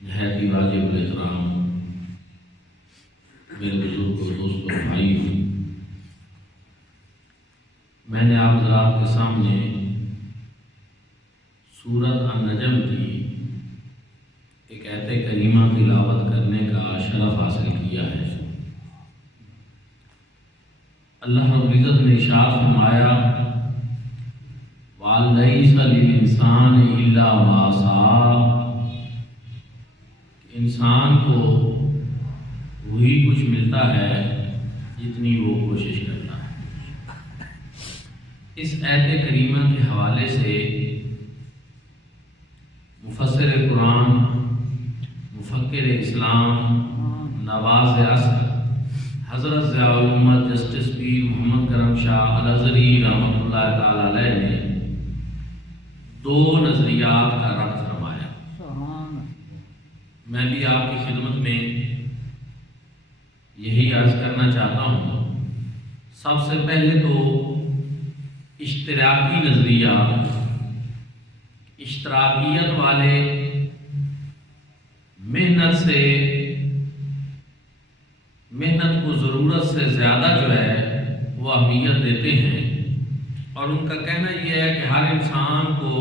نہایت ہی واجب الاحترام میرے بزرگ اور دوستوں بھائیوں، میں نے آپ حضرات کے سامنے سورۃ النجم کی ایک آیت کریمہ تلاوت کرنے کا شرف حاصل کیا ہے۔ اللہ رب العزت نے ارشاد فرمایا، وَلَيْسَ لِلْإِنسَانِ إِلَّا مَا سَعَىٰ، انسان کو وہی کچھ ملتا ہے جتنی وہ کوشش کرتا ہے۔ اس آیت کریمہ کے حوالے سے مفسر قرآن، مفکر اسلام، نواز عصر حضرت ضیاء الامت جسٹس پیر محمد کرم شاہ الازہری رحمۃ اللہ تعالی علیہ نے دو نظریات کا رد فرمایا۔ میں بھی آپ کی خدمت میں یہی عرض کرنا چاہتا ہوں، سب سے پہلے تو اشتراکی نظریہ، اشتراکیت والے محنت کو ضرورت سے زیادہ جو ہے وہ اہمیت دیتے ہیں، اور ان کا کہنا یہ ہے کہ ہر انسان کو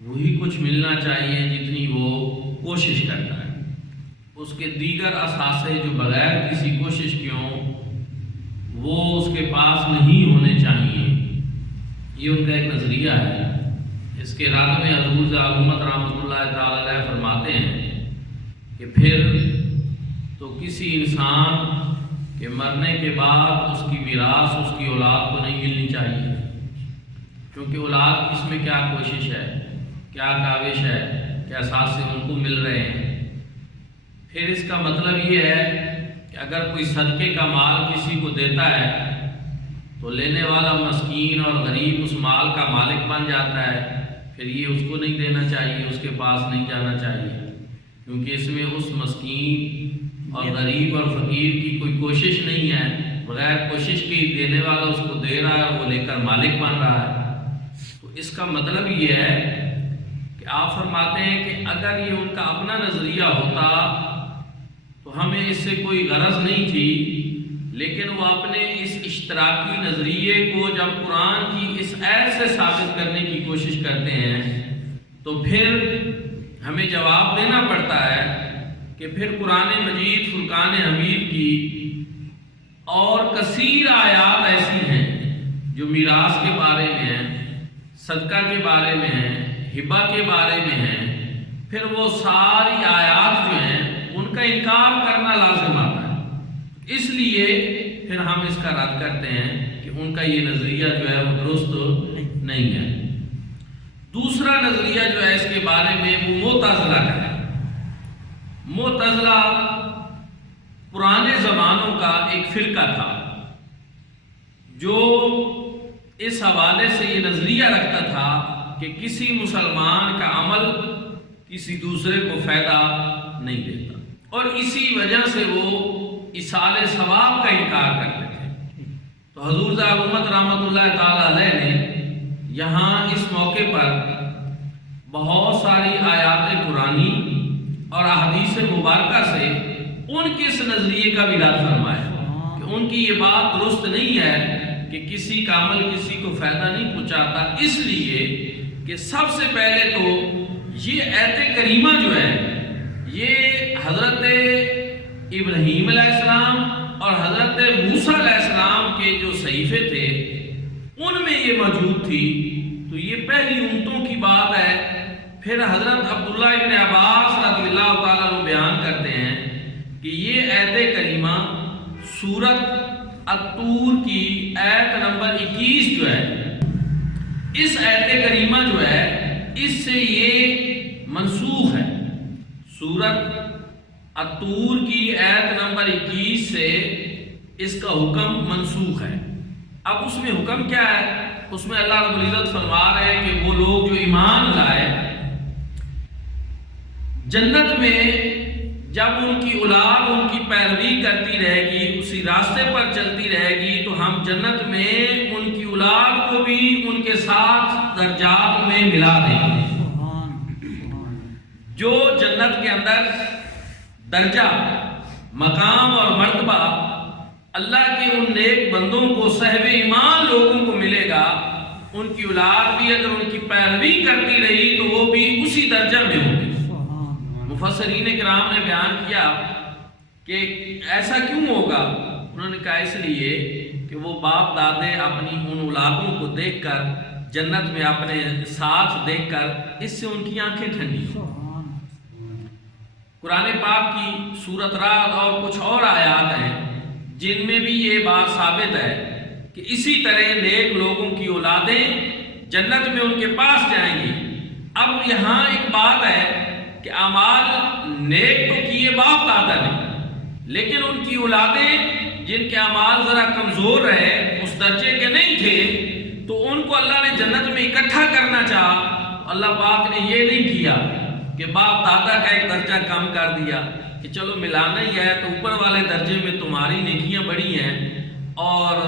وہی کچھ ملنا چاہیے جتنی وہ کوشش کرتا ہے، اس کے دیگر اثاثے جو بغیر کسی کوشش کے ہوں وہ اس کے پاس نہیں ہونے چاہیے۔ یہ ان کا ایک نظریہ ہے۔ اس کے رد میں حضور ضیاء الامت رحمۃ اللہ تعالی علیہ فرماتے ہیں کہ پھر تو کسی انسان کے مرنے کے بعد اس کی میراث اس کی اولاد کو نہیں ملنی چاہیے، کیونکہ اولاد اس میں کیا کوشش ہے، کیا کاوش ہے، کیا اثاثے ان کو مل رہے ہیں۔ پھر اس کا مطلب یہ ہے کہ اگر کوئی صدقے کا مال کسی کو دیتا ہے تو لینے والا مسکین اور غریب اس مال کا مالک بن جاتا ہے، پھر یہ اس کو نہیں دینا چاہیے، اس کے پاس نہیں جانا چاہیے، کیونکہ اس میں اس مسکین اور غریب اور فقیر کی کوئی کوشش نہیں ہے، بغیر کوشش کے دینے والا اس کو دے رہا ہے، وہ لے کر مالک بن رہا ہے۔ تو اس کا مطلب یہ ہے کہ آپ فرماتے ہیں کہ اگر یہ ان کا اپنا نظریہ ہوتا تو ہمیں اس سے کوئی غرض نہیں تھی، لیکن وہ اپنے اس اشتراکی نظریے کو جب قرآن کی اس آیت سے ثابت کرنے کی کوشش کرتے ہیں تو پھر ہمیں جواب دینا پڑتا ہے کہ پھر قرآن مجید فرقان حمید کی اور کثیر آیات ایسی ہیں جو میراث کے بارے میں ہیں، صدقہ کے بارے میں ہیں، ہبہ کے بارے میں ہیں، پھر وہ ساری آیات جو ہیں ان کا انکار کرنا لازم آتا ہے۔ اس لیے پھر ہم اس کا رد کرتے ہیں کہ ان کا یہ نظریہ جو ہے وہ درست نہیں ہے۔ دوسرا نظریہ جو ہے اس کے بارے میں وہ معتزلہ کا ہے۔ معتزلہ پرانے زمانوں کا ایک فرقہ تھا جو اس حوالے سے یہ نظریہ رکھتا تھا کہ کسی مسلمان کا عمل کسی دوسرے کو فائدہ نہیں دیتا، اور اسی وجہ سے وہ ایصال ثواب کا انکار کرتے تھے۔ تو حضور ضیاء الامت رحمۃ اللہ تعالی علیہ نے یہاں اس موقع پر بہت ساری آیات قرآنی اور احادیث مبارکہ سے ان کے اس نظریے کا بھی رد فرمایا کہ ان کی یہ بات درست نہیں ہے کہ کسی کا عمل کسی کو فائدہ نہیں پہنچاتا، اس لیے کہ سب سے پہلے تو یہ آیت کریمہ جو ہے یہ حضرت ابراہیم علیہ السلام اور حضرت موسیٰ علیہ السلام کے جو صحیفے تھے ان میں یہ موجود تھی، تو یہ پہلی امتوں کی بات ہے۔ پھر حضرت عبداللہ ابن عباس رضی اللہ تعالیٰ عنہ بیان کرتے ہیں کہ یہ آیت کریمہ سورۃ الطور کی آیت نمبر 21 جو ہے، اس آیت کریمہ جو ہے اس سے یہ منسوخ ہے۔ سورۃ الطور کی آیت نمبر 21 سے اس کا حکم منسوخ ہے۔ اب اس میں حکم کیا ہے؟ اس میں اللہ رب العزت فرما رہے ہیں کہ وہ لوگ جو ایمان لائے جنت میں جب ان کی اولاد ان کی پیروی کرتی رہے گی، اسی راستے پر چلتی رہے گی، تو ہم جنت میں ان کی اولاد کو بھی ان کے ساتھ درجات میں ملا دیں گے۔ جو جنت جنت کے اندر درجہ، مقام اور مرتبہ اللہ کے ان نیک بندوں کو، صاحب ایمان لوگوں کو ملے گا، ان کی اولاد بھی اگر ان کی پیروی کرتی رہی تو وہ بھی اسی درجہ میں ہوگی۔ مفسرین کرام نے بیان کیا کہ ایسا کیوں ہوگا؟ انہوں نے کہا اس لیے کہ وہ باپ دادے اپنی ان اولادوں کو دیکھ کر، جنت میں اپنے ساتھ دیکھ کر، اس سے ان کی آنکھیں ٹھنڈی ہوں۔ قرآن پاک کی سورۃ رعد اور کچھ اور آیات ہیں جن میں بھی یہ بات ثابت ہے کہ اسی طرح نیک لوگوں کی اولادیں جنت میں ان کے پاس جائیں گی۔ اب یہاں ایک بات ہے کہ اعمال نیک تو کیے باپ دادا نے، لیکن ان کی اولادیں جن کے اعمال ذرا کمزور رہے، اس درجے کے نہیں تھے، تو ان کو اللہ نے جنت میں اکٹھا کرنا چاہا۔ اللہ پاک نے یہ نہیں کیا کہ باپ دادا کا ایک درجہ کم کر دیا کہ چلو ملانا ہی ہے تو اوپر والے درجے میں تمہاری نیکیاں بڑی ہیں اور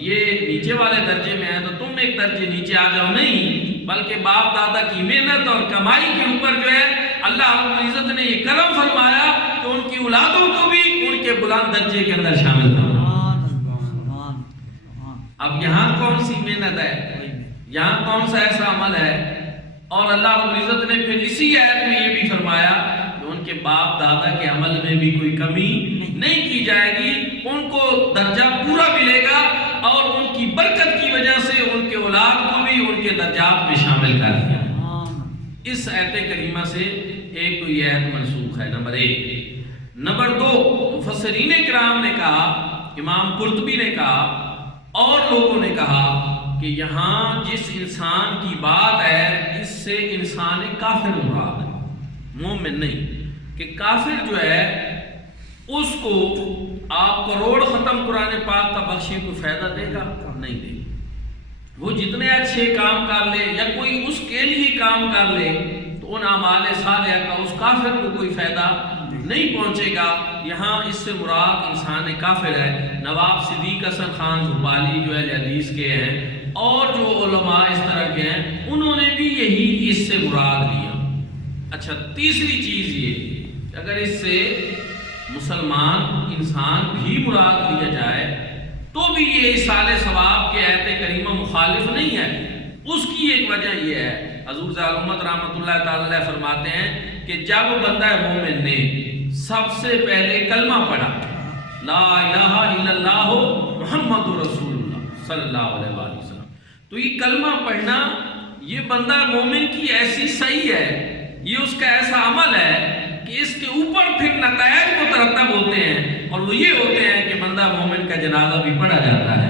یہ نیچے والے درجے میں ہے تو تم ایک درجے نیچے آ جاؤ، نہیں، بلکہ باپ دادا کی محنت اور کمائی کے اوپر جو ہے اللہ رب العزت نے یہ کرم فرمایا کہ ان کی اولادوں کو بھی ان کے بلند درجے کے اندر شامل کرنا۔ اب یہاں کون سی محنت ہے، یہاں کون سا ایسا عمل ہے؟ اور اللہ رب العزت نے پھر اسی آیت میں یہ بھی فرمایا کہ ان کے باپ دادا کے عمل میں بھی کوئی کمی نہیں کی جائے گی، ان کو درجہ پورا ملے گا اور ان کی برکت کی وجہ سے ان کے اولاد کو بھی ان کے درجات میں شامل کر دیا۔ اس آیت کریمہ سے ایک تو یہ آیت منسوخ ہے، نمبر 1۔ نمبر 2، مفسرین کرام نے کہا، امام قرطبی نے کہا اور لوگوں نے کہا کہ یہاں جس انسان کی بات ہے اس سے انسان کافر مراد ہے، مومن نہیں، کہ کافر جو ہے اس کو آپ کروڑ ختم قرآن پاک کا بخشے کوئی فائدہ دے گا؟ نہیں دے گا۔ وہ جتنے اچھے کام کر لے یا کوئی اس کے لیے کام کر لے تو ان اعمال صالحہ کا اس کافر کو کوئی فائدہ نہیں پہنچے گا۔ یہاں اس سے مراد انسان کافر ہے۔ نواب صدیق حسن خان زبالی جو ہے حدیث کے ہیں اور جو علماء اس طرح کے ہیں انہوں نے بھی یہی اس سے مراد لیا۔ اچھا، تیسری چیز یہ کہ اگر اس سے مسلمان انسان بھی مراد لیا جائے تو بھی یہ ایصال ثواب کے آیت کریمہ مخالف نہیں ہے۔ اس کی ایک وجہ یہ ہے، حضور ذات الامت رحمۃ اللہ تعالی علیہ فرماتے ہیں کہ جب بندہ مومن نے سب سے پہلے کلمہ پڑھا، لا الہ الا اللہ محمد رسول اللہ صلی اللہ علیہ وآلہ وسلم، تو یہ کلمہ پڑھنا یہ بندہ مومن کی ایسی صحیح ہے، یہ اس کا ایسا عمل ہے کہ اس کے اوپر پھر نتائج مترتب ہوتے ہیں، اور وہ یہ ہوتے ہیں کہ بندہ مومن کا جنازہ بھی پڑھا جاتا ہے،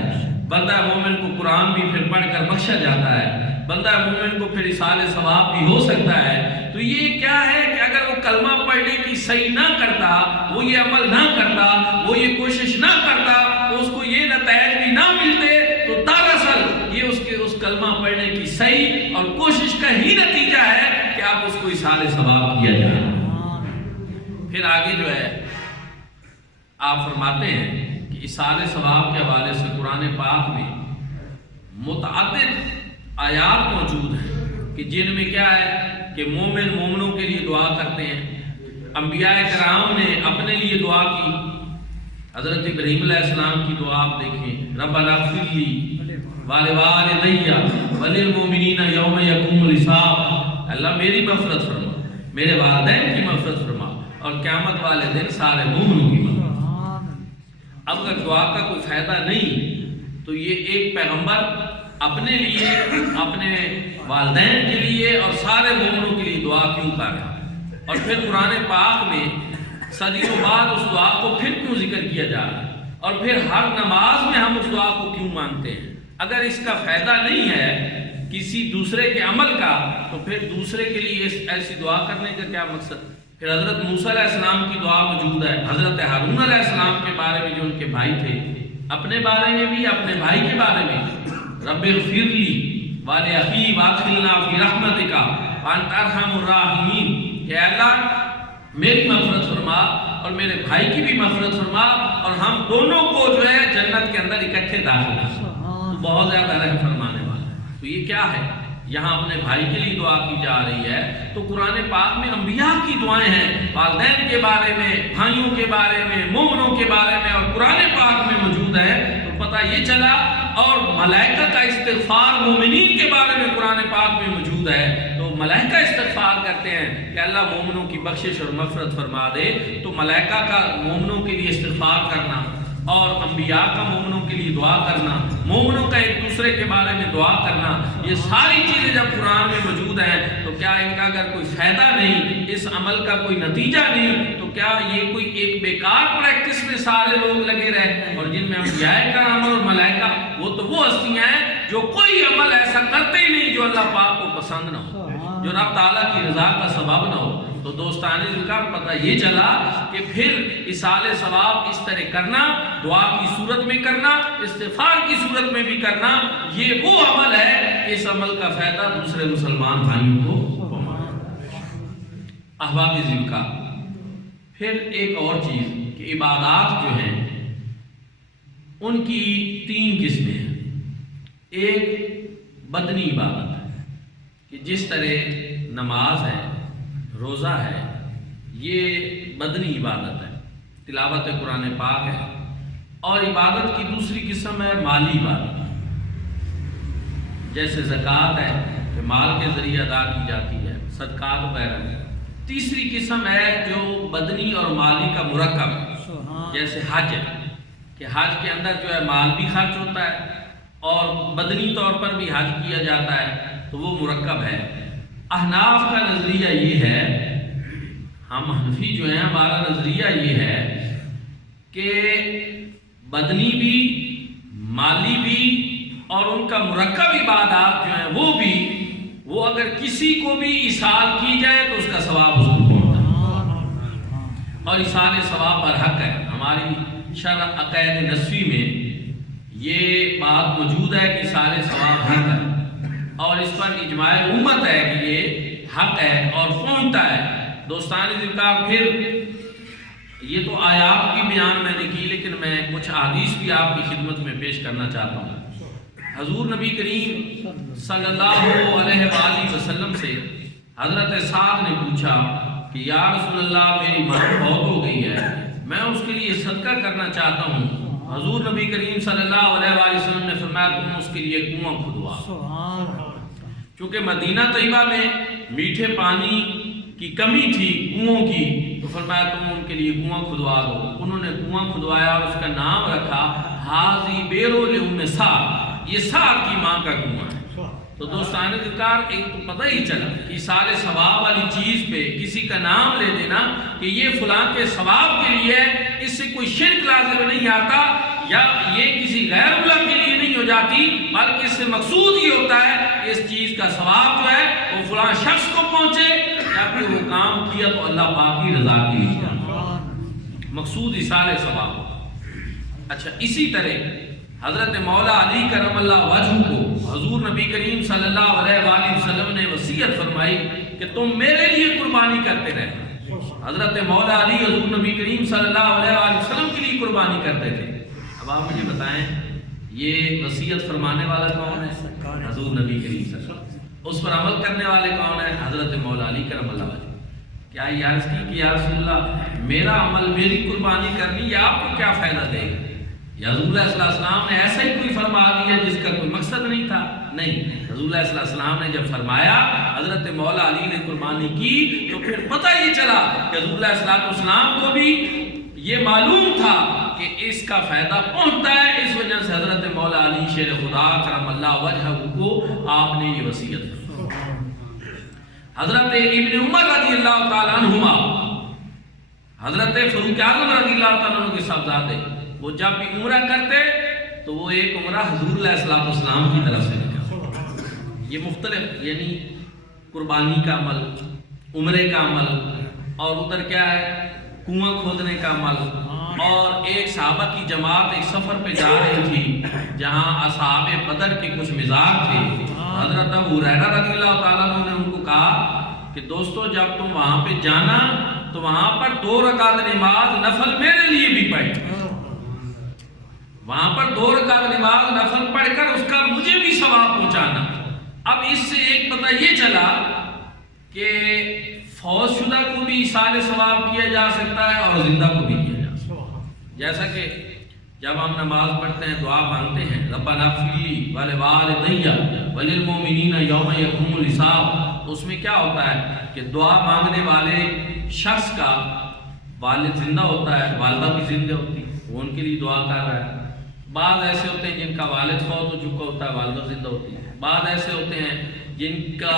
بندہ مومن کو قرآن بھی پھر پڑھ کر بخشا جاتا ہے، بندہ مومن کو پھر ایصال ثواب بھی ہو سکتا ہے۔ تو یہ کیا ہے کہ اگر وہ کلمہ پڑھنے کی صحیح نہ کرتا، وہ یہ عمل نہ کرتا، وہ یہ کوشش نہ کرتا تو اس کو یہ نتائج بھی نہ ملتے، تو دراصل یہ اس کلمہ پڑھنے کی صحیح اور کوشش کا ہی نتیجہ ہے کہ آپ اس کو ایصال ثواب کیا جائے۔ پھر آگے جو ہے آپ فرماتے ہیں کہ ایصال ثواب کے حوالے سے قرآن پاک میں متعدد آیات موجود ہیں کہ جن میں کیا ہے کہ مومن مومنوں کے لیے دعا کرتے ہیں۔ انبیاء کرام نے اپنے لیے دعا کی، حضرت ابراہیم علیہ السلام کی دعا آپ دیکھیں، ربنا اغفر لی ولوالدی وللمؤمنین یوم یقوم الحساب، اللہ میری مغفرت فرما، میرے والدین کی مغفرت فرما اور قیامت والے دن سارے مومنوں کی مغفرت۔ اب اگر دعا کا کوئی فائدہ نہیں تو یہ ایک پیغمبر اپنے لیے، اپنے والدین کے لیے اور سارے مومنوں کے لیے دعا کیوں کر رہا ہے؟ اور پھر قرآن پاک میں صدیوں بعد اس دعا کو پھر کیوں ذکر کیا جا رہا ہے؟ اور پھر ہر نماز میں ہم اس دعا کو کیوں مانگتے ہیں؟ اگر اس کا فائدہ نہیں ہے کسی دوسرے کے عمل کا تو پھر دوسرے کے لیے ایسی دعا کرنے کا کیا مقصد؟ پھر حضرت موسیٰ علیہ السلام کی دعا موجود ہے، حضرت ہارون علیہ السلام کے بارے میں جو ان کے بھائی تھے، اپنے بارے میں بھی اپنے بھائی کے بارے میں، رب اغفر لی ولأخی وادخلنا فی رحمتک وانت ارحم الراحمین، کہ اللہ میری مغفرت فرما اور میرے بھائی کی بھی مغفرت فرما اور ہم دونوں کو جو ہے جنت کے اندر اکٹھے داخل کر، بہت زیادہ رحم فرمانے والا ہے۔ تو یہ کیا ہے؟ یہاں اپنے بھائی کے لیے دعا کی جا رہی ہے، تو قرآن پاک میں انبیاء کی دعائیں ہیں، والدین کے بارے میں، بھائیوں کے بارے میں، مومنوں کے بارے میں، اور قرآن پاک میں موجود ہے۔ تو پتہ یہ چلا، اور ملائکہ کا استغفار مومنین کے بارے میں قرآن پاک میں موجود ہے۔ تو ملائکہ استغفار کرتے ہیں کہ اللہ مومنوں کی بخشش اور مغفرت فرما دے۔ تو ملائکہ کا مومنوں کے لیے استغفار کرنا، اور انبیاء کا مومنوں کے لیے دعا کرنا، مومنوں کا ایک دوسرے کے بارے میں دعا کرنا، یہ ساری چیزیں جب قرآن میں موجود ہیں تو کیا ان کا اگر کوئی فائدہ نہیں، اس عمل کا کوئی نتیجہ نہیں، تو کیا یہ کوئی ایک بیکار پریکٹس میں سارے لوگ لگے رہے؟ اور جن میں انبیاء کا عمل اور ملائکہ، وہ ہستیاں ہیں جو کوئی عمل ایسا کرتے ہی نہیں جو اللہ پاک کو پسند نہ ہو، جو رب تعالیٰ کی رضا کا سبب نہ ہو۔ تو دوستان ذکر پتہ یہ چلا کہ پھر اصال ثواب اس طرح کرنا، دعا کی صورت میں کرنا، استغفار کی صورت میں بھی کرنا، یہ وہ عمل ہے، اس عمل کا فائدہ دوسرے مسلمان بھائیوں کو پہنچے۔ احباب ذکر، پھر ایک اور چیز کہ عبادات جو ہیں ان کی 3 قسمیں ہیں۔ ایک بدنی عبادت ہے کہ جس طرح نماز ہے، روزہ ہے، یہ بدنی عبادت ہے، تلاوت قرآن پاک ہے۔ اور عبادت کی دوسری قسم ہے مالی عبادت، جیسے زکوٰۃ ہے کہ مال کے ذریعے ادا کی جاتی ہے، صدقات وغیرہ ہے۔ تیسری قسم ہے جو بدنی اور مالی کا مرکب ہے، جیسے حج ہے کہ حج کے اندر جو ہے مال بھی خرچ ہوتا ہے اور بدنی طور پر بھی حج کیا جاتا ہے، تو وہ مرکب ہے۔ احناف کا نظریہ یہ ہے، ہم حنفی جو ہیں ہمارا نظریہ یہ ہے کہ بدنی بھی، مالی بھی، اور ان کا مرکب عبادات جو ہیں وہ اگر کسی کو بھی ایصال کی جائے تو اس کا ثواب اس کو پہنچتا ہے، اور ایصال ثواب پر حق ہے۔ ہماری شرع عقائد نسوی میں یہ بات موجود ہے کہ ایصال ثواب حق ہے، اور اس پر اجماع امت ہے کہ یہ حق ہے اور پہنچتا ہے۔ دوستان ذکر، پھر یہ تو آیات کی بیان میں نے کی، لیکن میں کچھ حدیث بھی آپ کی خدمت میں پیش کرنا چاہتا ہوں۔ حضور نبی کریم صلی اللہ علیہ وآلہ وسلم سے حضرت سعد نے پوچھا کہ یا رسول اللہ، میری ماں فوت ہو گئی ہے، میں اس کے لیے صدقہ کرنا چاہتا ہوں۔ حضور نبی کریم صلی اللہ علیہ وآلہ وسلم نے فرمایا تم اس کے لیے کنواں کھدوا۔ چونکہ مدینہ طیبہ میں میٹھے پانی کی کمی تھی، کنووں کی، تو فرمایا تم ان کے لیے کنواں کھدوا دو۔ انہوں نے کنواں کھدوایا اور اس کا نام رکھا حاضی بیرو لأم سعد، یہ سعد کی ماں کا کنواں ہے۔ تو دوستان ذکر، ایک تو پتہ ہی چلا کہ سارے ثواب والی چیز پہ کسی کا نام لے دینا کہ یہ فلاں کے ثواب کے لیے، اس سے کوئی شرک لازم نہیں آتا، یا یہ کسی غیر اللہ کے لیے نہیں ہو جاتی، بلکہ اس سے مقصود یہ ہوتا ہے کہ اس چیز کا ثواب جو ہے وہ فلاں شخص کو پہنچے، یا پھر وہ کام کیا تو اللہ پاک کی رضا کے لیے، مقصود ایصال ثواب ہو۔ اچھا، اسی طرح حضرت مولا علی کرم اللہ وجہ کو حضور نبی کریم صلی اللہ علیہ وآلہ وسلم نے وصیت فرمائی کہ تم میرے لیے قربانی کرتے رہے۔ حضرت مولا علی حضور نبی کریم صلی اللہ علیہ وآلہ وسلم کے لیے قربانی کرتے تھے۔ اب آپ مجھے بتائیں یہ وصیت فرمانے والا کون ہے؟ حضور نبی کریم صلی اللہ علیہ وسلم۔ اس پر عمل کرنے والے کون ہیں؟ حضرت مولا علی کرم اللہ وجہ۔ کیا یہ عرض کی کہ یا رسول اللہ، میرا عمل، میری قربانی کرنی، یہ آپ کو کیا فائدہ دے گا؟ یا رسول اللہ صلی اللہ علیہ وسلم نے ایسا ہی کوئی فرما دیا جس کا کوئی مقصد نہیں تھا؟ نہیں، رسول اللہ صلی اللہ علیہ وسلم نے جب فرمایا حضرت مولا علی نے قربانی کی، تو پھر پتہ یہ چلا کہ رسول اللہ صلی اللہ علیہ وسلم کو بھی یہ معلوم تھا کہ اس کا فائدہ پہنچتا ہے، اس وجہ سے حضرت مولا علی شیر خدا کرم اللہ وجہ کو آپ نے یہ وصیت کی۔ حضرت ابن عمر رضی اللہ تعالیٰ عنہما، حضرت فاروق اعظم رضی اللہ تعالیٰ عنہ کے صاحبزادے، وہ جب بھی عمرہ کرتے تو وہ ایک عمرہ حضور علیہ السلام کی طرف سے کرتے۔ یہ مختلف، یعنی قربانی کا عمل، عمرے کا عمل، اور ادھر کیا ہے کنواں کھودنے کا عمل۔ اور ایک صحابہ کی جماعت ایک سفر پہ جا رہی تھی جہاں اصحاب بدر کے کچھ مزاج تھے۔ حضرت ابو ہریرہ رضی اللہ تعالیٰ عنہ نے ان کو کہا کہ دوستو، جب تم وہاں پہ جانا تو وہاں پر 2 رکعت نماز نفل میرے لیے بھی پڑھ، وہاں پر 2 رکعت نماز نفل پڑھ کر اس کا مجھے بھی ثواب پہنچانا۔ اب اس سے ایک پتہ یہ چلا کہ فوت شدہ کو بھی ایصال ثواب کیا جا سکتا ہے اور زندہ کو بھی کیا جا سکتا ہے. جیسا کہ جب ہم نماز پڑھتے ہیں دعا مانگتے ہیں ربنا اغفر لی ولوالدی وللمؤمنین یوم یقوم الحساب، اس میں کیا ہوتا ہے کہ دعا مانگنے والے شخص کا والد زندہ ہوتا ہے، والدہ بھی زندہ ہوتی ہے، وہ ان کے لیے دعا کر رہا ہے. بعض ایسے ہوتے ہیں جن کا والد فوت ہو چکا ہوتا ہے، والدہ زندہ ہوتی ہے. بعض ایسے ہوتے ہیں جن کا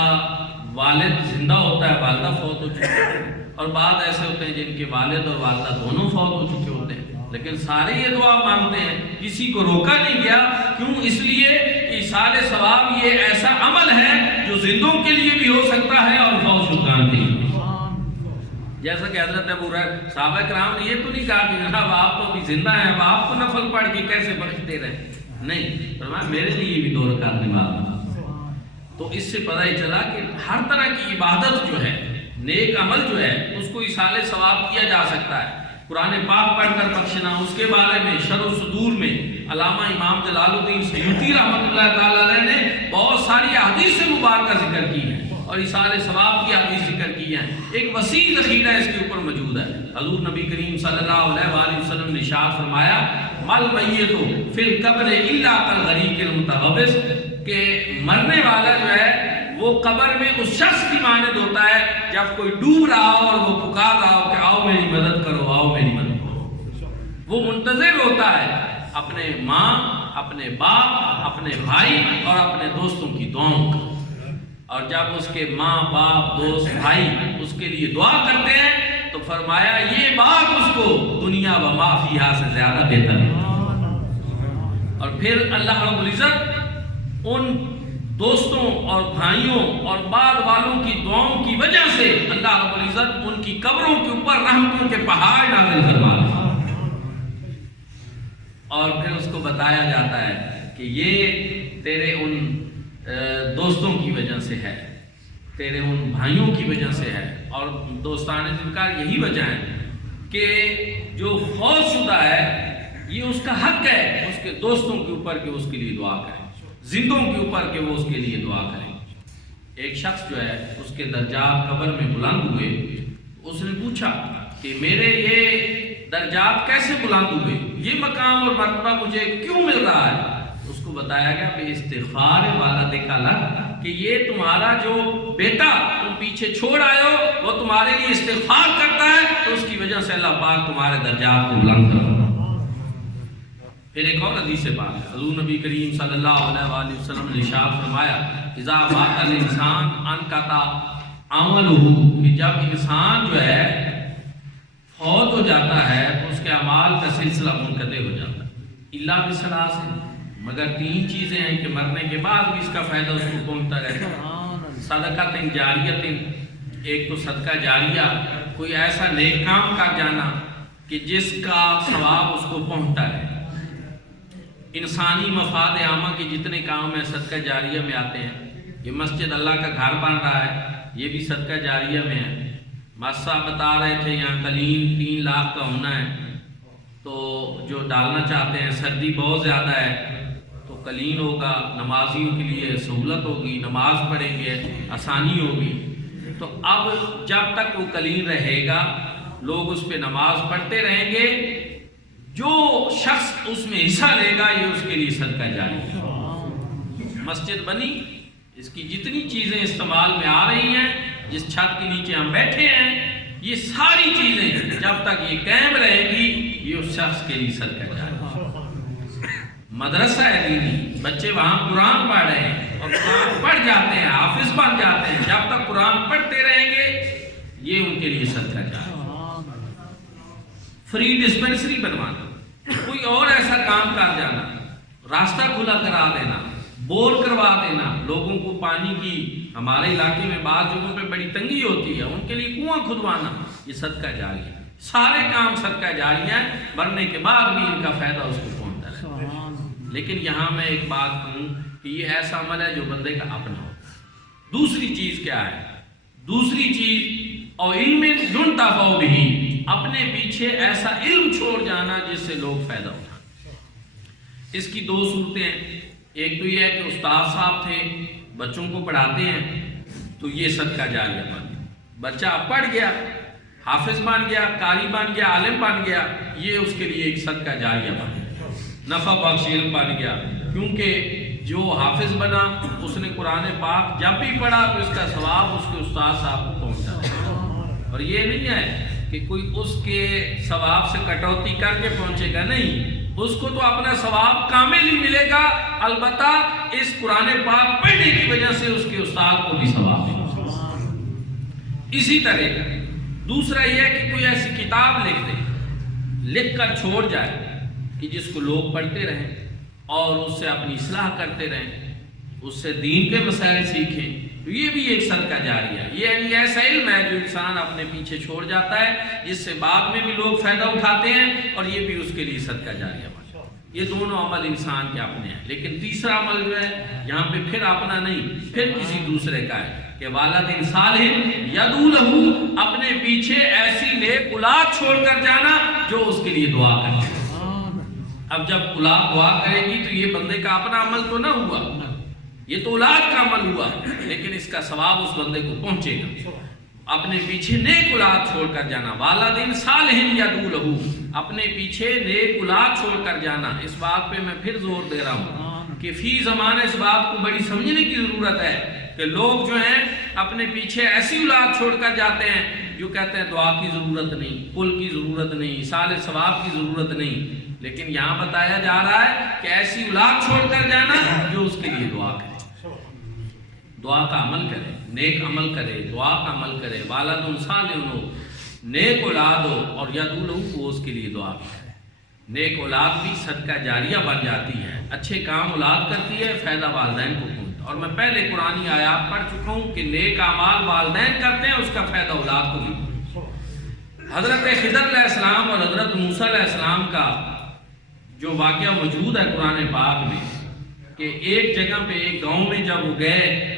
والد زندہ ہوتا ہے، والدہ فوت ہو چکی ہے. اور بعض ایسے ہوتے ہیں جن کے والد اور والدہ دونوں فوت ہو چکے ہوتے ہیں. لیکن سارے یہ دعا مانگتے ہیں، کسی کو روکا نہیں گیا. کیوں؟ اس لیے کہ ایصال ثواب یہ ایسا عمل ہے جو زندوں کے لیے بھی ہو سکتا ہے اور فوت شدگان کے لیے. جیسا کہ حضرت ابو ہریرہ صحابہ کرام نے یہ تو نہیں کہا کہ جناب آپ تو ابھی زندہ ہیں، اب آپ کو نفل پڑھ کے کیسے بخشتے رہے. نہیں، فرمایا میرے لیے بھی 2 رکعت نماز. تو اس سے پتہ ہی چلا کہ ہر طرح کی عبادت جو ہے، نیک عمل جو ہے، اس کو ایصال ثواب کیا جا سکتا ہے. قرآن پاک پڑھ کر بخشنا، اس کے بارے میں شرح الصدور میں علامہ امام جلال الدین سیوطی رحمۃ اللہ تعالی علیہ نے بہت ساری احادیث مبارکہ ذکر کی ہیں اور ایصال ثواب کی حدیث ذکر کی ہیں. ایک وسیع ذخیرہ اس کے اوپر موجود ہے. حضور نبی کریم صلی اللہ علیہ وآلہ وسلم نے ارشاد فرمایا مل میت فی القبر الا کالغریق المتغوص، کہ مرنے والا جو ہے وہ قبر میں اس شخص کی مانند ہوتا ہے جب کوئی ڈوب رہا ہو اور وہ پکار رہا ہو کہ آؤ میری مدد کرو، آؤ میری مدد کرو. وہ منتظر ہوتا ہے اپنے ماں، اپنے باپ، اپنے بھائی اور اپنے دوستوں کی دعاؤں کا. اور جب اس کے ماں، باپ، دوست، بھائی اس کے لیے دعا کرتے ہیں تو فرمایا یہ بات اس کو دنیا و ما فیہا سے زیادہ بہتر ہے. اور پھر اللہ رب العزت ان دوستوں اور بھائیوں اور بعد والوں کی دعاؤں کی وجہ سے اللہ رب العزت ان کی قبروں کے اوپر رحمتوں کے پہاڑ نازل فرما ہے. اور پھر اس کو بتایا جاتا ہے کہ یہ تیرے ان دوستوں کی وجہ سے ہے، تیرے ان بھائیوں کی وجہ سے ہے. اور دوستان ذکر یہی وجہ ہے کہ جو فوت شدہ ہے یہ اس کا حق ہے اس کے دوستوں کے اوپر کہ اس کے لیے دعا کریں، زندوں کے اوپر کہ وہ اس کے لیے دعا کریں. ایک شخص جو ہے اس کے درجات قبر میں بلند ہوئے، اس نے پوچھا کہ میرے یہ درجات کیسے بلند ہوئے، یہ مقام اور مرتبہ مجھے کیوں مل رہا ہے؟ اس کو بتایا گیا کہ استغفار والدک لک، کہ یہ تمہارا جو بیٹا تم پیچھے چھوڑ آئے ہو وہ تمہارے لیے استغفار کرتا ہے تو اس کی وجہ سے اللہ پاک تمہارے درجات کو بلند کرتا ہے. پھر ایک اور حدیث پاک ہے، حضور نبی کریم صلی اللہ علیہ وآلہ وسلم نے ارشاد فرمایا اذا مات الانسان انقطع عملہ، کہ جب انسان جو ہے فوت ہو جاتا ہے تو اس کے اعمال کا سلسلہ منقطع ہو جاتا ہے الا بثلاث، مگر 3 چیزیں ہیں کہ مرنے کے بعد بھی اس کا فائدہ اس کو پہنچتا رہتا ہے. صدقۃ جاریۃ، ایک تو صدقہ جاریہ، کوئی ایسا نیک کام کر جانا کہ جس کا ثواب اس کو پہنچتا ہے. انسانی مفاد عامہ کے جتنے کام ہیں صدقہ جاریہ میں آتے ہیں. یہ مسجد اللہ کا گھر بن رہا ہے، یہ بھی صدقہ جاریہ میں ہے. ماسا بتا رہے تھے یہاں کلیم 3 لاکھ کا ہونا ہے، تو جو ڈالنا چاہتے ہیں سردی بہت زیادہ ہے تو کلین ہوگا، نمازیوں کے لیے سہولت ہوگی، نماز پڑھیں گے، آسانی ہوگی. تو اب جب تک وہ کلین رہے گا لوگ اس پہ نماز پڑھتے رہیں گے، جو شخص اس میں حصہ لے گا یہ اس کے لیے صدقہ جاریہ. مسجد بنی، اس کی جتنی چیزیں استعمال میں آ رہی ہیں، جس چھت کے نیچے ہم بیٹھے ہیں، یہ ساری چیزیں جب تک یہ قائم رہے گی یہ اس شخص کے لیے صدقہ جاریہ. مدرسہ ہے دینی، بچے وہاں قرآن پڑھ رہے ہیں اور قرآن پڑھ جاتے ہیں، حافظ بن جاتے ہیں، جب تک قرآن پڑھتے رہیں گے یہ ان کے لیے صدقہ جاریہ. فری ڈسپینسری بنوانا، کوئی اور ایسا کام کر جانا، راستہ کھلا کرا دینا، بور کروا دینا، لوگوں کو پانی کی، ہمارے علاقے میں بعض جگہوں پہ بڑی تنگی ہوتی ہے، ان کے لیے کنواں کھدوانا، یہ صدقہ جاریہ ہے. سارے کام صدقہ جاریہ ہیں، مرنے کے بعد بھی ان کا فائدہ اس کو پہنچتا ہے. لیکن یہاں میں ایک بات کہوں کہ یہ ایسا عمل ہے جو بندے کا اپنا ہو. دوسری چیز کیا ہے؟ دوسری چیز اور علم ينتفع به، اپنے پیچھے ایسا علم چھوڑ جانا جس سے لوگ فائدہ اٹھائیں. اس کی 2 صورتیں ہیں. ایک تو یہ ہے کہ استاد صاحب تھے، بچوں کو پڑھاتے ہیں تو یہ صدقہ جاریہ بن گیا. بچہ پڑھ گیا، حافظ بن گیا، قاری بن گیا، عالم بن گیا، یہ اس کے لیے ایک صدقہ جاریہ بن گیا، نفع بخش علم بن گیا. کیونکہ جو حافظ بنا اس نے قرآن پاک جب بھی پڑھا تو اس کا ثواب اس کے استاد صاحب کو پہنچا. اور یہ نہیں ہے کہ کوئی اس کے ثواب سے کٹوتی کر کے پہنچے گا، نہیں، اس کو تو اپنا ثواب کامل ہی ملے گا. البتہ اس قرآن پاک پڑھنے کی وجہ سے اس کے استاد کو بھی ثواب ملے گا. اسی طرح دوسرا یہ ہے کہ کوئی ایسی کتاب لکھ کر چھوڑ جائے کہ جس کو لوگ پڑھتے رہیں اور اس سے اپنی اصلاح کرتے رہیں، اس سے دین کے مسائل سیکھیں، تو یہ بھی ایک صدقہ جاریہ ہے. یہ یعنی ایسا علم ہے جو انسان اپنے پیچھے چھوڑ جاتا ہے، جس سے بعد میں بھی لوگ فائدہ اٹھاتے ہیں، اور یہ بھی اس کے لیے صدقہ جاریہ بن. یہ دونوں عمل انسان کے اپنے ہیں. لیکن تیسرا عمل جو ہے یہاں پہ پھر اپنا نہیں، پھر کسی دوسرے کا ہے کہ والد صالح یدعو لہ، اپنے پیچھے ایسی نیک اولاد چھوڑ کر جانا جو اس کے لیے دعا کرے. اب جب اولاد دعا کرے گی تو یہ بندے کا اپنا عمل تو نہ ہوا، یہ تو اولاد کا عمل ہوا، لیکن اس کا ثواب اس بندے کو پہنچے گا. اپنے پیچھے نیک اولاد چھوڑ کر جانا، والد صالح یدعو لہ، اپنے پیچھے نیک اولاد چھوڑ کر جانا. اس بات پہ میں پھر زور دے رہا ہوں کہ فی زمانہ اس بات کو بڑی سمجھنے کی ضرورت ہے کہ لوگ جو ہیں اپنے پیچھے ایسی اولاد چھوڑ کر جاتے ہیں جو کہتے ہیں دعا کی ضرورت نہیں، قل کی ضرورت نہیں، ایصال ثواب کی ضرورت نہیں. لیکن یہاں بتایا جا رہا ہے کہ ایسی اولاد چھوڑ کر جانا جو اس کے لیے دعا کرے، دعا کا عمل کرے، نیک عمل کرے، دعا کا عمل کرے. والد صالح ہو، نیک اولاد ہو، اور یدعو لہ، وہ اس کے لیے دعا بھی کرے. نیک اولاد بھی صدقہ جاریہ بن جاتی ہے، اچھے کام اولاد کرتی ہے، فائدہ والدین کو پہنچتا. اور میں پہلے قرآنی آیات پڑھ چکا ہوں کہ نیک اعمال والدین کرتے ہیں، اس کا فائدہ اولاد کو بھی پہنچتا. حضرت خضر علیہ السلام اور حضرت موسیٰ علیہ السلام کا جو واقعہ موجود ہے قرآن پاک میں کہ ایک جگہ پہ ایک گاؤں میں جب وہ گئے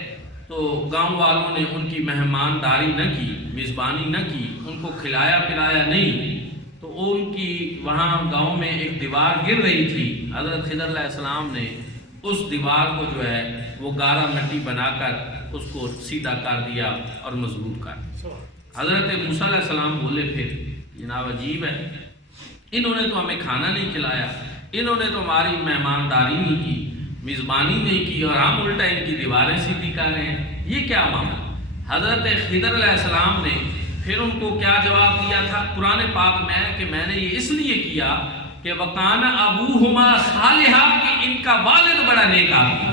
تو گاؤں والوں نے ان کی مہمانداری نہ کی، میزبانی نہ کی، ان کو کھلایا پلایا نہیں. تو ان کی وہاں گاؤں میں ایک دیوار گر رہی تھی. حضرت خضر علیہ السلام نے اس دیوار کو جو ہے وہ گارا مٹی بنا کر اس کو سیدھا کر دیا اور مضبوط کر دیا. حضرت موسیٰ علیہ السلام بولے پھر جناب عجیب ہے، انہوں نے تو ہمیں کھانا نہیں کھلایا، انہوں نے تو ہماری مہمانداری نہیں کی، میزبانی نہیں کی، اور ہم الٹا ان کی دیواریں سیدھی کر رہے ہیں، یہ کیا معاملہ. حضرت خضر علیہ السلام نے پھر ان کو کیا جواب دیا تھا قرآن پاک میں کہ میں نے یہ اس لیے کیا کہ وَقَانَ أَبُوهُمَا صَالِحًا، کہ ان کا والد بڑا نیک آدمی.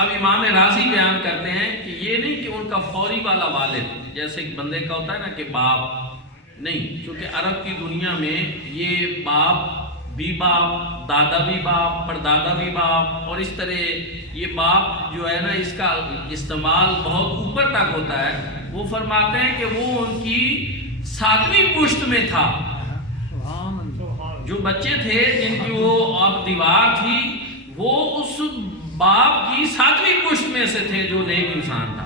اب امام راضی بیان کرتے ہیں کہ یہ نہیں کہ ان کا فوری والا والد جیسے ایک بندے کا ہوتا ہے نا کہ باپ نہیں، کیونکہ عرب کی دنیا میں یہ باپ بھی باپ، دادا بھی باپ، پردادا بھی باپ، اور اس طرح یہ باپ جو ہے نا اس کا استعمال بہت اوپر تک ہوتا ہے. وہ فرماتے ہیں کہ وہ ان کی 7ویں پشت میں تھا. جو بچے تھے جن کی وہ اب دیوار تھی وہ اس باپ کی 7ویں پشت میں سے تھے جو نیک انسان تھا.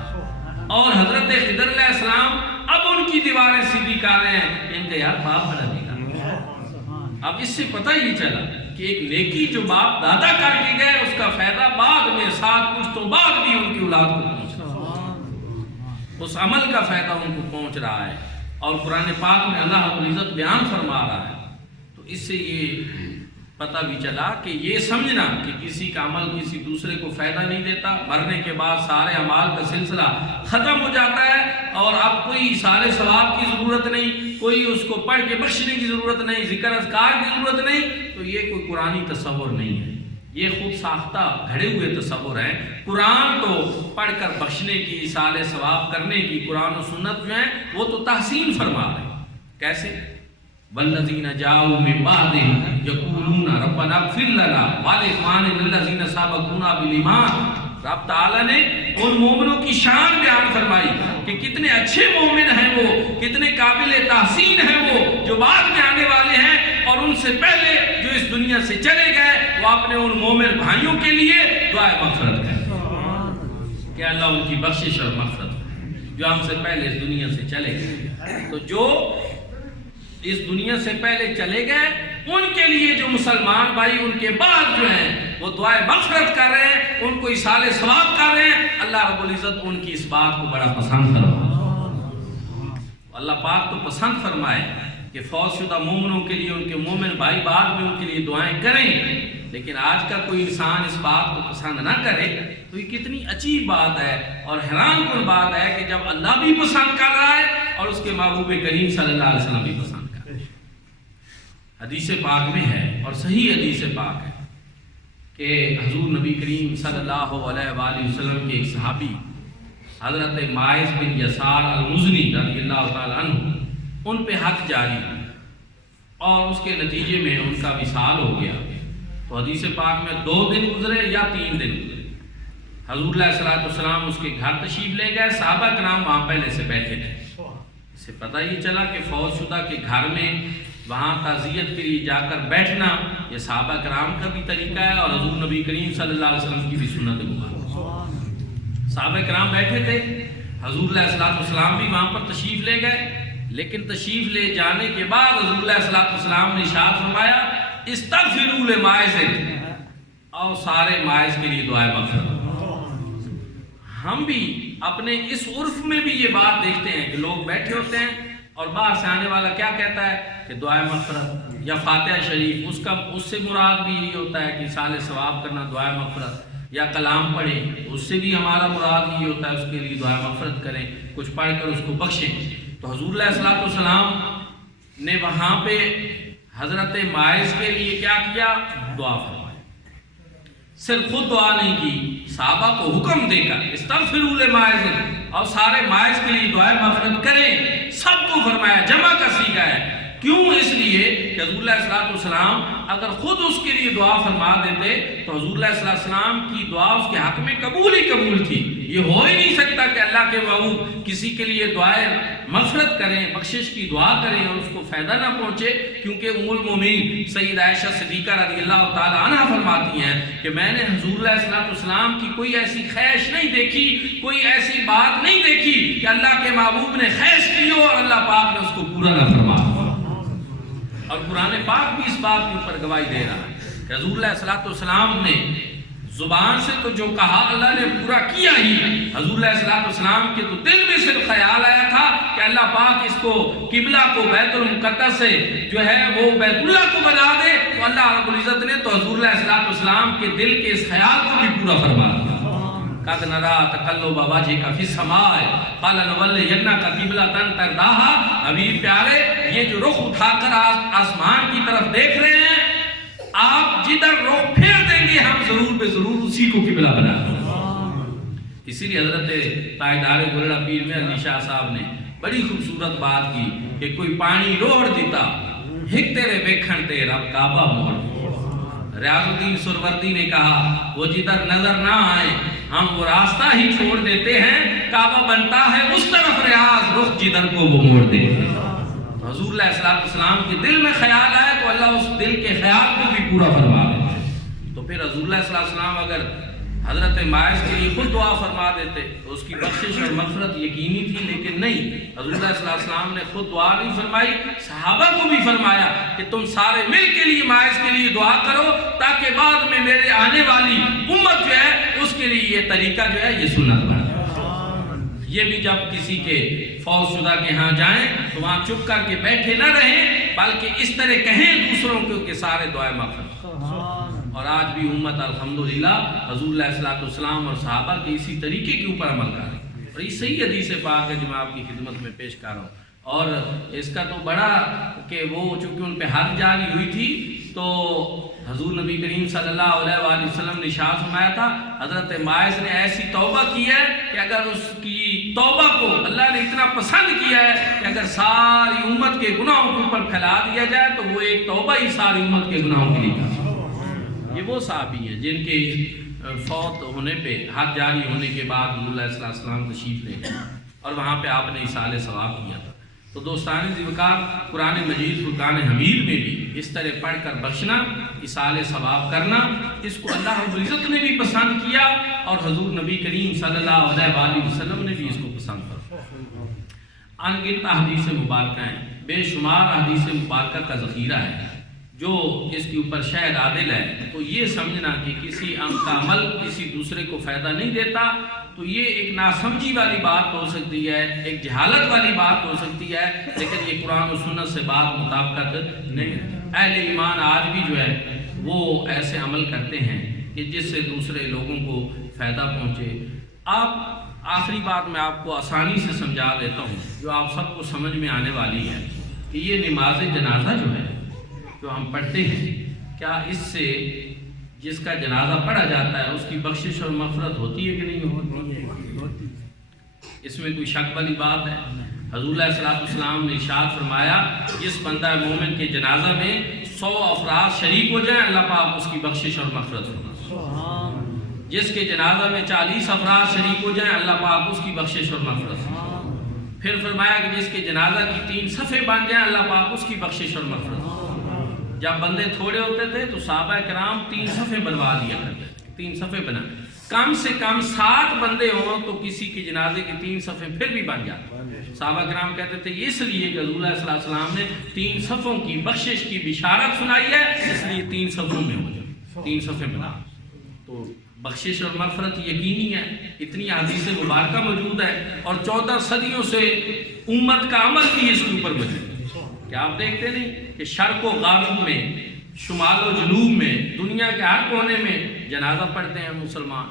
اور حضرت خضر علیہ السلام اب ان کی دیواریں سیدھی کر رہے ہیں، ان کا یار باپ بڑا نیک. اب اس سے پتہ ہی چلا کہ ایک نیکی جو باپ دادا کر کے گئے اس کا فائدہ بعد میں 7 پشتوں بعد بھی ان کی اولاد کو پہنچ رہا ہے، اس عمل کا فائدہ ان کو پہنچ رہا ہے. اور قرآن پاک میں اللہ رب العزت بیان فرما رہا ہے. تو اس سے یہ پتہ بھی چلا کہ یہ سمجھنا کہ کسی کا عمل کسی دوسرے کو فائدہ نہیں دیتا، مرنے کے بعد سارے اعمال کا سلسلہ ختم ہو جاتا ہے اور اب کوئی ایصال ثواب کی ضرورت نہیں، کوئی اس کو پڑھ کے بخشنے کی ضرورت نہیں، ذکر اذکار کی ضرورت نہیں. تو یہ کوئی قرآنی تصور نہیں ہے، یہ خود ساختہ گھڑے ہوئے تصور ہیں. قرآن تو پڑھ کر بخشنے کی، ایصال ثواب کرنے کی، قرآن و سنت جو ہیں وہ تو تحسین فرما رہے ہیں. کیسے؟ والذین جاؤوا من بعدہم یقولون ربنا اغفر لنا ولإخواننا الذین سبقونا بالایمان. رب تعالیٰ نے ان مومنوں کی شان بیان فرمائی کہ کتنے اچھے مومن ہیں وہ، کتنے قابل تحسین ہیں وہ جو بعد میں آنے والے ہیں، اور ان سے پہلے جو اس دنیا سے چلے گئے وہ اپنے ان مومن بھائیوں کے لیے دعائے مغفرت کریں کہ اللہ ان کی بخشش اور مغفرت کرے جو ہم سے پہلے اس دنیا سے چلے گئے. تو جو اس دنیا سے پہلے چلے گئے ان کے لیے جو مسلمان بھائی ان کے بعد جو ہیں وہ دعائے مغفرت کر رہے ہیں، ان کو ایصال ثواب کر رہے ہیں، اللہ رب العزت ان کی اس بات کو بڑا پسند فرمائے۔ اللہ پاک تو پسند فرمائے کہ فوت شدہ مومنوں کے لیے ان کے مومن بھائی بعد میں ان کے لیے دعائیں کریں، لیکن آج کا کوئی انسان اس بات کو پسند نہ کرے تو یہ کتنی عجیب بات ہے اور حیران کن بات ہے کہ جب اللہ بھی پسند کر رہا ہے اور اس کے محبوب کریم صلی اللہ علیہ وسلم بھی پسند کر رہے ہیں۔ حدیث پاک میں ہے اور صحیح حدیث پاک ہے کہ حضور نبی کریم صلی اللہ علیہ وآلہ وسلم کے ایک صحابی حضرت ماعز بن یسار المزنی رضی اللہ تعالیٰ عنہ ان پہ حق جاری اور اس کے نتیجے میں ان کا وصال ہو گیا۔ تو حدیث پاک میں 2 دن گزرے یا 3 دن گزرے، حضور علیہ الصلوۃ والسلام اس کے گھر تشریف لے گئے، صحابہ کرام وہاں پہلے سے بیٹھے تھے۔ اس سے پتہ ہی چلا کہ فوت شدہ کے گھر میں وہاں تعزیت کے لیے جا کر بیٹھنا یہ صحابہ کرام کا بھی طریقہ ہے اور حضور نبی کریم صلی اللہ علیہ وسلم کی بھی سنت مبارک۔ صحابہ کرام بیٹھے تھے، حضور علیہ الصلوۃ والسلام بھی وہاں پر تشریف لے گئے، لیکن تشریف لے جانے کے بعد حضور علیہ الصلوۃ والسلام نے ارشاد فرمایا استغفروا لماعز، اور سارے ماعز کے لیے دعائیں مغفرت۔ ہم بھی اپنے اس عرف میں بھی یہ بات دیکھتے ہیں کہ لوگ بیٹھے ہوتے ہیں اور باہر سے آنے والا کیا کہتا ہے کہ دعائیں مغفرت یا فاتحہ شریف، اس سے مراد بھی یہی ہوتا ہے کہ ایصال ثواب کرنا، دعائیں مغفرت، یا کلام پڑھیں اس سے بھی ہمارا مراد یہی ہوتا ہے اس کے لیے دعائیں مغفرت کریں، کچھ پڑھ کر اس کو بخشیں۔ تو حضور علیہ الصلوۃ والسلام نے وہاں پہ حضرت ماعز کے لیے کیا کیا؟ دعا فرمائی۔ صرف خود دعا نہیں کی، صحابہ کو حکم دے کر استغفروا لماعز، اور سارے ماعز کے لیے دعائیں مغفرت کریں، سب کو فرمایا، جمع کا صیغہ ہے۔ کیوں؟ اس لیے کہ حضور علیہ الصلوۃ والسلام اگر خود اس کے لیے دعا فرما دیتے تو حضور علیہ الصلوۃ والسلام کی دعا اس کے حق میں قبول ہی قبول تھی۔ یہ ہو ہی نہیں سکتا کہ اللہ کے محبوب کسی کے لیے دعائیں مغفرت کریں، بخشش کی دعا کریں اور اس کو فائدہ نہ پہنچے، کیونکہ ام المومنین سید عائشہ صدیقہ رضی اللہ تعالی عنہا فرماتی ہیں کہ میں نے حضور علیہ الصلوۃ والسلام کی کوئی ایسی خواہش نہیں دیکھی، کوئی ایسی بات نہیں دیکھی کہ اللہ کے محبوب نے خواہش کی ہو اور اللہ پاک نے اس کو پورا نہ فرمایا۔ اور قرآن پاک بھی اس بات کے اوپر گواہی دے رہا ہے کہ حضور علیہ الصلوۃ والسلام نے زبان سے تو جو کہا اللہ نے پورا کیا ہی۔ حضور علیہ الصلوۃ والسلام کے تو دل میں صرف خیال آیا تھا کہ اللہ پاک اس کو قبلہ کو بیت المقدس سے جو ہے وہ بیت اللہ کو بنا دے، تو اللہ رب العزت نے تو حضور علیہ الصلوۃ والسلام کے دل کے اس خیال کو بھی پورا فرما دیا۔ قد نرا تقلب وجهك في السماء فلنولينك قبلة ترضاها۔ حبیب پیارے، یہ جو رخ اٹھا کر آسمان کی طرف دیکھ رہے ہیں، آپ جدھر رخ پھیر دیں گے ہم ضرور بے ضرور اسی کو قبلہ بنا دیں گے۔ اسی لیے حضرت تاجدار گولڑا پیر میں علی شاہ صاحب نے بڑی خوبصورت بات کی کہ کوئی پانی روڑ دیتا ہک تیرے ویکھن تے رب کعبہ موڑ۔ ریاض الدین سروردی نے کہا وہ جدھر نظر نہ آئے ہم وہ راستہ ہی چھوڑ دیتے ہیں، کعبہ بنتا ہے اس طرف ریاض، رخ جدھر کو وہ موڑ دیتے ہیں۔ حضور علیہ الصلوۃ والسلام کے دل میں خیال آئے تو اللہ اس دل کے خیال کو بھی پورا فرما دیتے۔ تو پھر حضور علیہ الصلوۃ والسلام اگر حضرت ماعز کے لیے خود دعا فرما دیتے تو اس کی بخشش اور مغفرت یقینی تھی، لیکن نہیں، حضور علیہ الصلوۃ والسلام نے خود دعا نہیں فرمائی، صحابہ کو بھی فرمایا کہ تم سارے مل کے لیے ماعز کے لیے دعا کرو تاکہ بعد میں میرے آنے والی امت جو ہے اس کے لیے یہ طریقہ جو ہے یہ سنت بن جائے۔ یہ بھی جب کسی کے فوت شدہ کے ہاں جائیں تو وہاں چپ کر کے بیٹھے نہ رہیں، بلکہ اس طرح کہیں دوسروں کو کہ سارے دعائیں مغفرت۔ اور آج بھی امت الحمدللہ حضور علیہ الصلوۃ والسلام اور صحابہ کے اسی طریقے کے اوپر عمل کر رہے ہیں، اور یہ صحیح حدیث پاک ہے جو میں آپ کی خدمت میں پیش کر رہا ہوں۔ اور اس کا تو بڑا کہ وہ چونکہ ان پہ حد جاری ہوئی تھی تو حضور نبی کریم صلی اللہ علیہ وآلہ وسلم نے ارشاد فرمایا تھا حضرت ماعز نے ایسی توبہ کی ہے کہ اگر اس کی توبہ کو اللہ نے اتنا پسند کیا ہے کہ اگر ساری امت کے گناہوں کے اوپر پھیلا دیا جائے تو وہ ایک توبہ ہی ساری امت کے گناہوں کے لیے کر۔ یہ وہ صحابی ہیں جن کے فوت ہونے پہ حد جاری ہونے کے بعد حضور علیہ السلام تشریف لے گئے اور وہاں پہ آپ نے ایصال ثواب کیا تھا۔ تو دوستان ذوالفقار قرآن مجید فرقان حمید میں بھی اس طرح پڑھ کر بخشنا، ایصال ثواب کرنا، اس کو اللہ رب العزت نے بھی پسند کیا اور حضور نبی کریم صلی اللہ علیہ وآلہ وسلم نے بھی اس کو پسند کیا۔ ان گنت احادیث مبارکہ ہیں، بے شمار احادیث مبارکہ کا ذخیرہ ہے جو اس کے اوپر شاید عادل ہے، تو یہ سمجھنا کہ کسی کا عمل کسی دوسرے کو فائدہ نہیں دیتا، تو یہ ایک ناسمجھی والی بات ہو سکتی ہے، ایک جہالت والی بات ہو سکتی ہے، لیکن یہ قرآن و سنت سے بات مطابقت نہیں ہے۔ اہل ایمان آج بھی جو ہے وہ ایسے عمل کرتے ہیں کہ جس سے دوسرے لوگوں کو فائدہ پہنچے۔ آخری بات میں آپ کو آسانی سے سمجھا دیتا ہوں، جو آپ سب کو سمجھ میں آنے والی ہے، کہ یہ نماز جنازہ جو ہے جو ہم پڑھتے ہیں، کیا اس سے جس کا جنازہ پڑھا جاتا ہے اس کی بخشش اور مغفرت ہوتی ہے کہ نہیں ہوتی؟ اس میں کوئی شک والی بات ہے؟ حضور علیہ الصلوۃ والسلام نے ارشاد فرمایا، جس بندہ مومن کے جنازہ میں 100 افراد شریک ہو جائیں، اللہ پاک اس کی بخشش اور مغفرت فرمائے۔ جس کے جنازہ میں 40 افراد شریک ہو جائیں، اللہ پاک اس کی بخشش اور مغفرت فرمائے۔ پھر فرمایا کہ جس کے جنازہ کی 3 صفیں بن جائیں، اللہ پاک اس کی بخشش اور مغفرت فرمائے۔ جب بندے تھوڑے ہوتے تھے تو صحابہ کرام 3 صفیں بنوا دیا کرتے تھے، 3 صفیں بنا، کم سے کم 7 بندے ہوں تو کسی کے جنازے کی 3 صفیں پھر بھی بن جاتی۔ صحابہ کرام کہتے تھے اس لیے کہ حضور صلی اللہ علیہ وسلم نے 3 صفوں کی بخشش کی بشارت سنائی ہے، اس لیے 3 صفوں میں ہو جائے، 3 صفیں بنا۔ تو بخشش اور مغفرت یقینی ہے، اتنی حدیث مبارکہ موجود ہے، اور 14 صدیوں سے امت کا عمل بھی اس کے اوپر موجود ہے۔ کیا آپ دیکھتے نہیں کہ شرق و غرب میں، شمال و جنوب میں، دنیا کے ہر کونے میں جنازہ پڑھتے ہیں مسلمان؟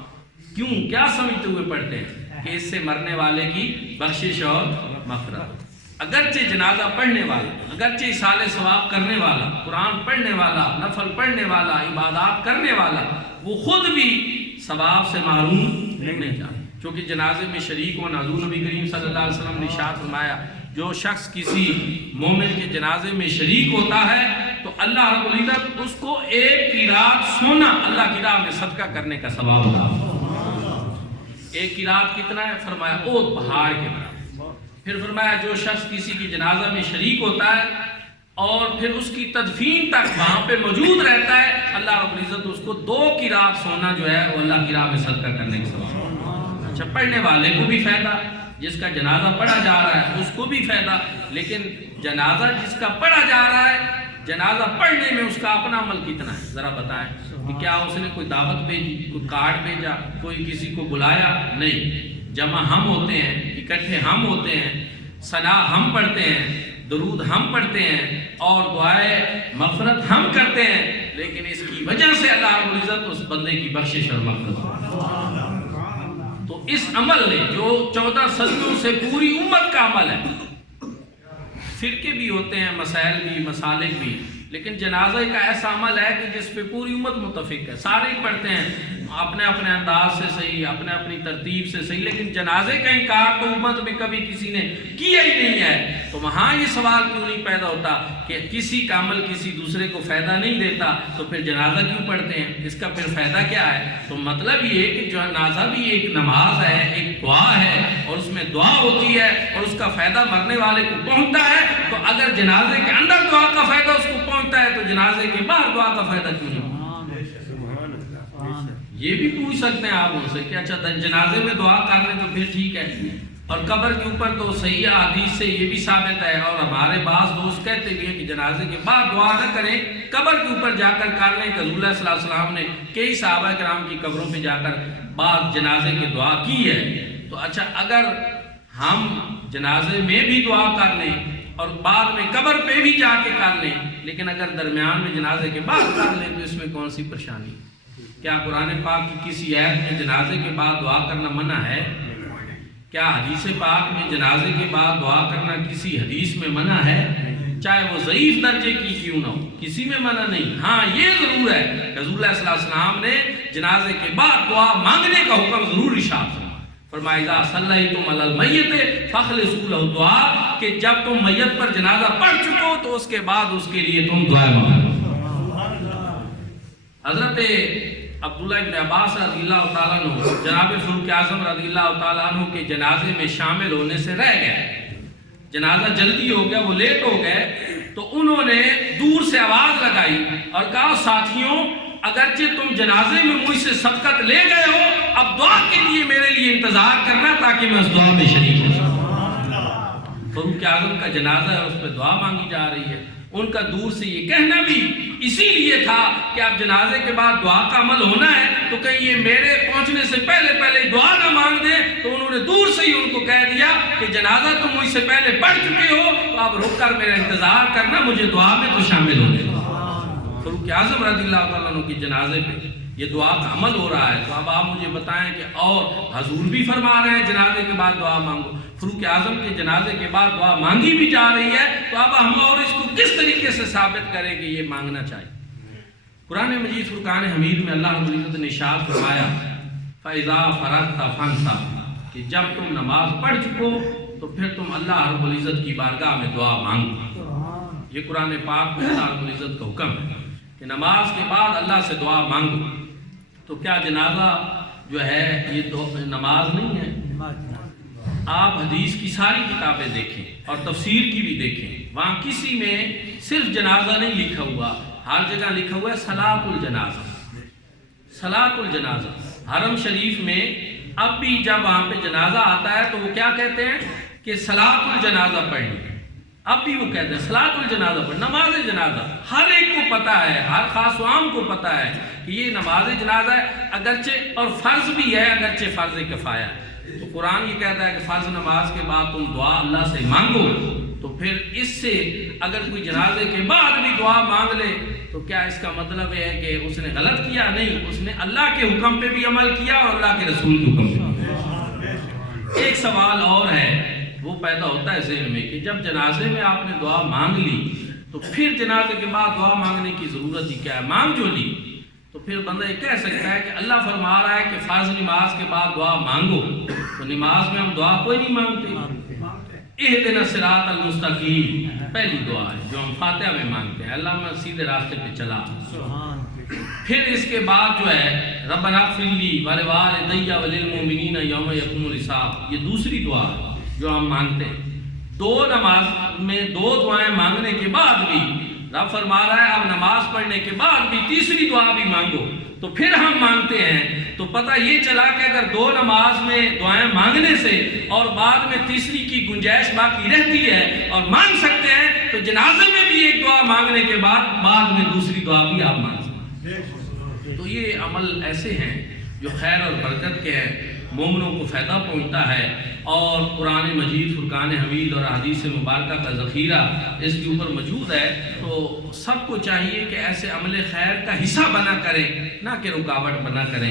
کیوں؟ کیا سمجھتے ہوئے پڑھتے ہیں کہ اس سے مرنے والے کی بخشش اور مغفرت۔ اگرچہ جنازہ پڑھنے والا، اگرچہ اصالہ ثواب کرنے والا، قرآن پڑھنے والا، نفل پڑھنے والا، عبادات کرنے والا، وہ خود بھی ثواب سے محروم نہیں جاتا، چونکہ جنازے میں شریک ہونا، حضور نبی کریم صلی اللہ علیہ وسلم نے ارشاد فرمایا، جو شخص کسی مومن کے جنازے میں شریک ہوتا ہے تو اللہ رب العزت اس کو 1 قیراط سونا اللہ کی راہ میں صدقہ کرنے کا ثواب ہوتا ہے۔ 1 قیراط کتنا ہے؟ فرمایا احد پہاڑ کے برابر۔ پھر فرمایا جو شخص کسی کی جنازہ میں شریک ہوتا ہے اور پھر اس کی تدفین تک وہاں پہ موجود رہتا ہے، اللہ رب العزت اس کو 2 قیراط سونا جو ہے وہ اللہ کی راہ میں صدقہ کرنے کا ثواب۔ اچھا، پڑھنے والے کو بھی فائدہ، جس کا جنازہ پڑھا جا رہا ہے اس کو بھی فائدہ، لیکن جنازہ جس کا پڑھا جا رہا ہے، جنازہ پڑھنے میں اس کا اپنا عمل کتنا ہے ذرا بتائیں کہ کیا اس نے کوئی دعوت بھیجی، کوئی کارڈ بھیجا، کوئی کسی کو بلایا؟ نہیں، جمع ہم ہوتے ہیں، اکٹھے ہم ہوتے ہیں، ثنا ہم پڑھتے ہیں، درود ہم پڑھتے ہیں، اور دعائے مغفرت ہم کرتے ہیں، لیکن اس کی وجہ سے اللہ رب العزت اس بندے کی بخشش اور مغفرت۔ تو اس عمل نے جو 14 صدیوں سے پوری امت کا عمل ہے، فرقے بھی ہوتے ہیں، مسائل بھی، مسالک بھی، لیکن جنازہ کا ایسا عمل ہے کہ جس پہ پوری امت متفق ہے، سارے ہی پڑھتے ہیں اپنے اپنے انداز سے صحیح، اپنے اپنی ترتیب سے صحیح، لیکن جنازے کا انکار تو امت میں کبھی کسی نے کیا ہی نہیں ہے۔ تو وہاں یہ سوال کیوں نہیں پیدا ہوتا کہ کسی کا عمل کسی دوسرے کو فائدہ نہیں دیتا تو پھر جنازہ کیوں پڑھتے ہیں؟ اس کا پھر فائدہ کیا ہے؟ تو مطلب یہ کہ جنازہ بھی ایک نماز ہے، ایک دعا ہے، اور اس میں دعا ہوتی ہے اور اس کا فائدہ مرنے والے کو پہنچتا ہے۔ تو اگر جنازے کے اندر دعا کا فائدہ اس کو پہنچتا ہے تو جنازے کے باہر دعا کا فائدہ کیوں نہیں؟ یہ بھی پوچھ سکتے ہیں آپ ان سے کہ اچھا جنازے میں دعا کر لیں تو پھر ٹھیک ہے، اور قبر کے اوپر تو صحیح حدیث سے یہ بھی ثابت ہے، اور ہمارے بعض دوست کہتے بھی ہیں کہ جنازے کے بعد دعا نہ کریں، قبر کے اوپر جا کر کر لیں، کہ حضور صلی اللہ علیہ وسلم نے کئی صحابہ کرام کی قبروں پہ جا کر بعد جنازے کی دعا کی ہے۔ تو اچھا، اگر ہم جنازے میں بھی دعا کر لیں اور بعد میں قبر پہ بھی جا کے کر لیں، لیکن اگر درمیان میں جنازے کے بعد کر لیں تو اس میں کون سی پریشانی؟ کیا قرآن پاک کی کسی آیت میں جنازے کے بعد دعا کرنا منع ہے؟ کیا حدیث پاک میں جنازے کے بعد دعا کرنا کسی حدیث میں منع ہے؟ چاہے وہ ضعیف درجے کی کیوں نہ ہو، کسی میں منع نہیں۔ ہاں یہ ضرور ہے کہ حضور صلی اللہ علیہ وسلم نے جنازے کے بعد دعا مانگنے کا حکم ضرور ارشاد فرمایا، اذا صلیتم علی المیت فاخلصوا له دعا، کہ جب تم میت پر جنازہ پڑھ چکو تو اس کے بعد اس کے لیے تم دعا مانگو۔ حضرت عبداللہ ابن عباس رضی اللہ تعالیٰ عنہ جناب فاروق اعظم رضی اللہ تعالیٰ عنہ کے جنازے میں شامل ہونے سے رہ گئے، جنازہ جلدی ہو گیا، وہ لیٹ ہو گئے، تو انہوں نے دور سے آواز لگائی اور کہا ساتھیوں، اگرچہ تم جنازے میں مجھ سے سبقت لے گئے ہو، اب دعا کے لیے میرے لیے انتظار کرنا تاکہ میں اس دعا میں شریک ہوں۔ فاروق اعظم کا جنازہ ہے، اس پہ دعا مانگی جا رہی ہے، ان کا دور سے یہ کہنا بھی اسی لیے تھا کہ اب جنازے کے بعد دعا کا عمل ہونا ہے تو کہیں یہ میرے پہنچنے سے پہلے دعا نہ مانگ دیں، تو انہوں نے دور سے ہی ان کو کہہ دیا کہ جنازہ تم مجھ سے پہلے پڑھ چکے ہو، تو اب رک کر میرا انتظار کرنا، مجھے دعا میں تو شامل ہونے دو۔ فاروق اعظم رضی اللہ تعالیٰ عنہ کی جنازے پہ یہ دعا کا عمل ہو رہا ہے، تو اب آپ مجھے بتائیں کہ اور حضور بھی فرما رہے ہیں جنازے کے بعد دعا مانگو، فاروق اعظم کے جنازے کے بعد دعا مانگی بھی جا رہی ہے، تو اب ہم اور اس کو کس طریقے سے ثابت کریں کہ یہ مانگنا چاہیے؟ قرآن مجید فرقان حمید میں اللہ رب العزت نے ارشاد فرمایا فَإِذَا فَرَغْتَ فَانْصَبْ، کہ جب تم نماز پڑھ چکو تو پھر تم اللہ رب العزت کی بارگاہ میں دعا مانگو۔ یہ قرآن پاک میں اللہ رب العزت کا حکم ہے کہ نماز کے بعد اللہ سے دعا مانگو۔ تو کیا جنازہ جو ہے یہ نماز نہیں ہے؟ آپ حدیث کی ساری کتابیں دیکھیں اور تفسیر کی بھی دیکھیں، وہاں کسی میں صرف جنازہ نہیں لکھا ہوا، ہر جگہ لکھا ہوا ہے صلاۃ الجنازہ، صلاۃ الجنازہ۔ حرم شریف میں اب بھی جب وہاں پہ جنازہ آتا ہے تو وہ کیا کہتے ہیں کہ صلاۃ الجنازہ پڑھنی، اب بھی وہ کہتے ہیں صلاۃ الجنازہ پڑھ، نماز جنازہ۔ ہر ایک کو پتہ ہے، ہر خاص و عام کو پتہ ہے کہ یہ نماز جنازہ ہے، اگرچہ اور فرض بھی ہے، اگرچہ فرض کفایہ ہے۔ تو قرآن یہ کہتا ہے کہ فرض نماز کے بعد تم دعا اللہ سے مانگو، تو پھر اس سے اگر کوئی جنازے کے بعد بھی دعا مانگ لے تو کیا اس کا مطلب ہے کہ اس نے غلط کیا؟ نہیں، اس نے اللہ کے حکم پہ بھی عمل کیا اور اللہ کے رسول کے حکم پہ۔ ایک سوال اور ہے وہ پیدا ہوتا ہے ذہن میں کہ جب جنازے میں آپ نے دعا مانگ لی تو پھر جنازے کے بعد دعا مانگنے کی ضرورت ہی کیا ہے؟ مانگ جو لی تو پھر بندہ یہ کہہ سکتا ہے کہ اللہ فرما رہا ہے کہ فرض نماز کے بعد دعا مانگو، تو نماز میں ہم دعا کوئی نہیں مانگتے۔ اہدنا الصراط المستقیم پہلی دعا ہے جو ہم فاتحہ میں مانگتے ہیں، اللہ میں سیدھے راستے پہ چلا۔ پھر اس کے بعد جو ہے ربنا اغفر لی ولوالدی وللمؤمنین یوم یقوم الحساب، یہ دوسری دعا ہے جو ہم مانگتے ہیں۔ دو نماز میں دو دعائیں مانگنے کے بعد بھی رب فرما رہا ہے اب نماز پڑھنے کے بعد بھی تیسری دعا بھی مانگو، تو پھر ہم مانگتے ہیں۔ تو پتہ یہ چلا کہ اگر دو نماز میں دعائیں مانگنے سے اور بعد میں تیسری کی گنجائش باقی رہتی ہے اور مانگ سکتے ہیں، تو جنازے میں بھی ایک دعا مانگنے کے بعد میں دوسری دعا بھی آپ مانگ سکتے ہیں۔ تو یہ عمل ایسے ہیں جو خیر اور برکت کے ہیں، مومنوں کو فائدہ پہنچتا ہے، اور قرآن مجید فرقان حمید اور حدیث مبارکہ کا ذخیرہ اس کے اوپر موجود ہے۔ تو سب کو چاہیے کہ ایسے عمل خیر کا حصہ بنا کریں، نہ کہ رکاوٹ بنا کریں۔